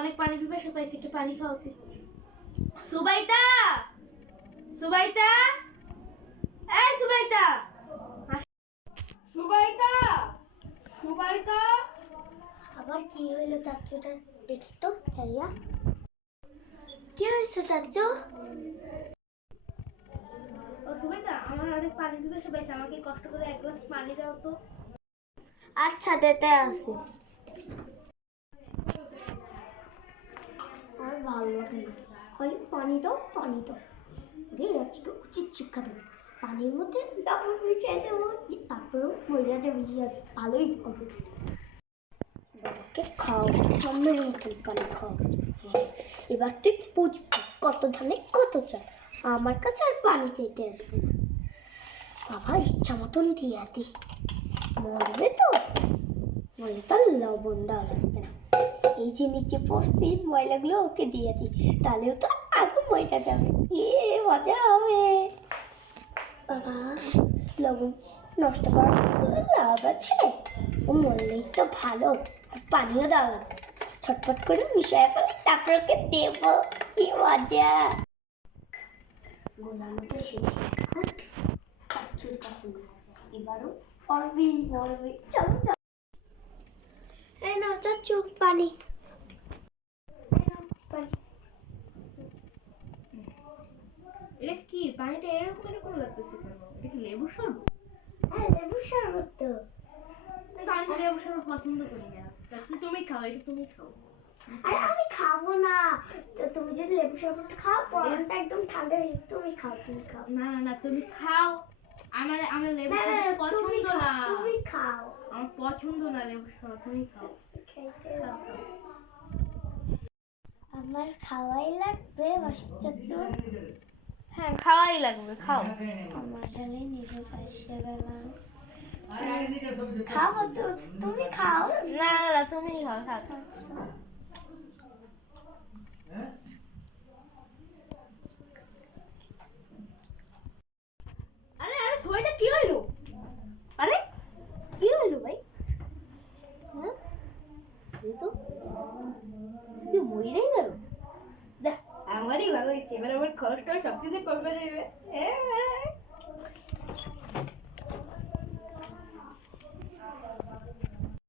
অনেক পানি পিপাসা পাইছে, একটু পানি খাওয়া উচিত। সুবাইতা, সুবাইতা, এই সুবাইতা, সুবাইতা, সুবাইতা। আবার কি হইলো চাচুটা? দেখি তো চাইয়া। কি হয়েছে চাচু? ও সুবাইতা, আমার অনেক পানি পিপাসা পাইছে, আমাকে কষ্ট করে এক গ্লাস পানি দাও তো। আচ্ছা দিতে আসি। আর ভালো লাগে না, খালি পানি দাও পানি দাও। রে আজকে উচিত শিক্ষা দেবো, পানির মধ্যে লবণ মিশিয়ে দেবো, তারপরেও মহিলা যে বুঝিয়ে আসে ভালোই হবে। বাবাকে খাও, জন্মের মতন পানি খাও। এবার তুই বুঝবি কত ধানে কত চাল। আমার কাছে আর পানি চাইতে আসবে না। বাবা ইচ্ছা মতন দিয়ে দি, মরবে তো, বলে তো লবণ দেওয়া লাগবে না। এই যে নিচে পড়ছি ময়লাগুলো ওকে দিয়ে দিই, তাহলেও তো আরো ময়লা যাবে, মজা হবে। বাবা লবণ নষ্ট করার কোনো লাভ আছে? ও মরলেই তো ভালো, আর পানিও দেওয়া লাগবে। ছটফট করে মিশিয়ে ফেলে তারপর ওকে দেবো, কি মজা। গোলানো তো শেষ, চাচুর কাছে এবারও পড়বি পড়বি। চলো চলো, এই নাও চাচু পানি। এটা কি পানিটা এরকম এরকম লাগতেছে কেন? এটা কি লেবুর শরবত? হ্যাঁ লেবুর শরবত তো। আমি তো লেবুর শরবত পছন্দ করি না। তুমি খাও, এটা তুমি খাও। আরে আমি খাবো না, তো তুমি যদি লেবু শরবত খাও পরনটা একদম ঠান্ডা হয়ে যাবে। তুমি খাও তুমি খাও। না না তুমি খাও, আমার লেবু শরবত পছন্দ না। তুমি খাও, আমার পছন্দ না লেবু শরবত, তুমি খাও। খাও, খাও। আমার খাওয়াই লাগবে বাসা চাচু। হ্যাঁ খাওয়াই লাগবে, খাও। আমার ডালে নিজে ফাইসে গেলাম। খাবো তো, তুমি খাও। না না তুমি খাও, খাও। আচ্ছা আরে আরে সবাইটা কি হইলো? আরে কি হইলো ভাই? হ্যাঁ এই তো কি মইরেই গেল। দেখ আমারই ভালো হয়েছে, এবার আমার কষ্ট সবকিছু কমে যাবে।